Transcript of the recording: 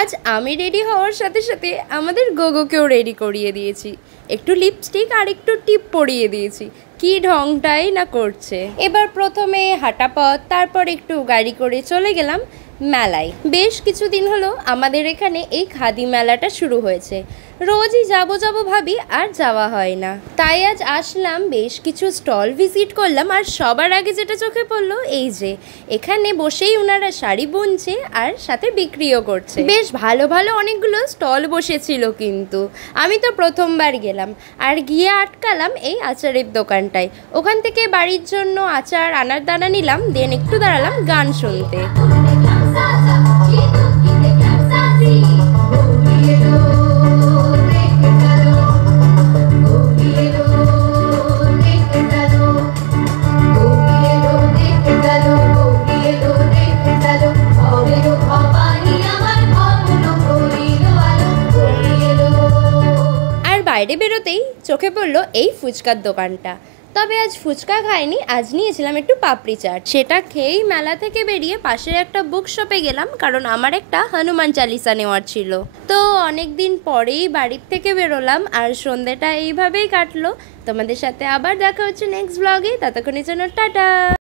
আজ আমি রেডি হওয়ার সাথে সাথে আমাদের গোগোকেও রেডি করিয়ে দিয়েছি। একটু লিপস্টিক আর একটু টিপ পরিয়ে দিয়েছি। কি ঢংটাই না করছে। এবার প্রথমে হাঁটা পথ, তারপর একটু গাড়ি করে চলে গেলাম মেলায়। বেশ কিছুদিন হলো আমাদের এখানে এই খাদি মেলাটা শুরু হয়েছে। রোজই যাবো ভাবি আর যাওয়া হয় না। তাই আজ আসলাম, বেশ কিছু স্টল ভিজিট করলাম। আর সবার আগে যেটা চোখে পড়লো, এই যে এখানে বসেই ওনারা শাড়ি বুনছে আর সাথে বিক্রিও করছে। বেশ ভালো ভালো অনেকগুলো স্টল বসেছিল, কিন্তু আমি তো প্রথমবার গেলাম আর গিয়ে আটকালাম এই আচারের দোকানটায়। ওখান থেকে বাড়ির জন্য আচার আনার দানা নিলাম, দেন একটু দাঁড়ালাম গান শুনতে। বাইরে বেরোতেই চোখে পড়লো এই ফুচকার দোকানটা। তবে আজ ফুচকা খাইনি, আজ নিয়েছিলাম একটু পাপড়ি চাট। সেটা খেয়েই মেলা থেকে বেরিয়ে পাশের একটা বুক শপে গেলাম, কারণ আমার একটা হনুমান চালিসা নেওয়ার ছিল। তো অনেক দিন পরেই বাড়ির থেকে বেরোলাম আর সন্ধ্যেটা এইভাবেই কাটলো। তোমাদের সাথে আবার দেখা হচ্ছে নেক্সট ব্লগে, ততক্ষণের জন্য টাটা।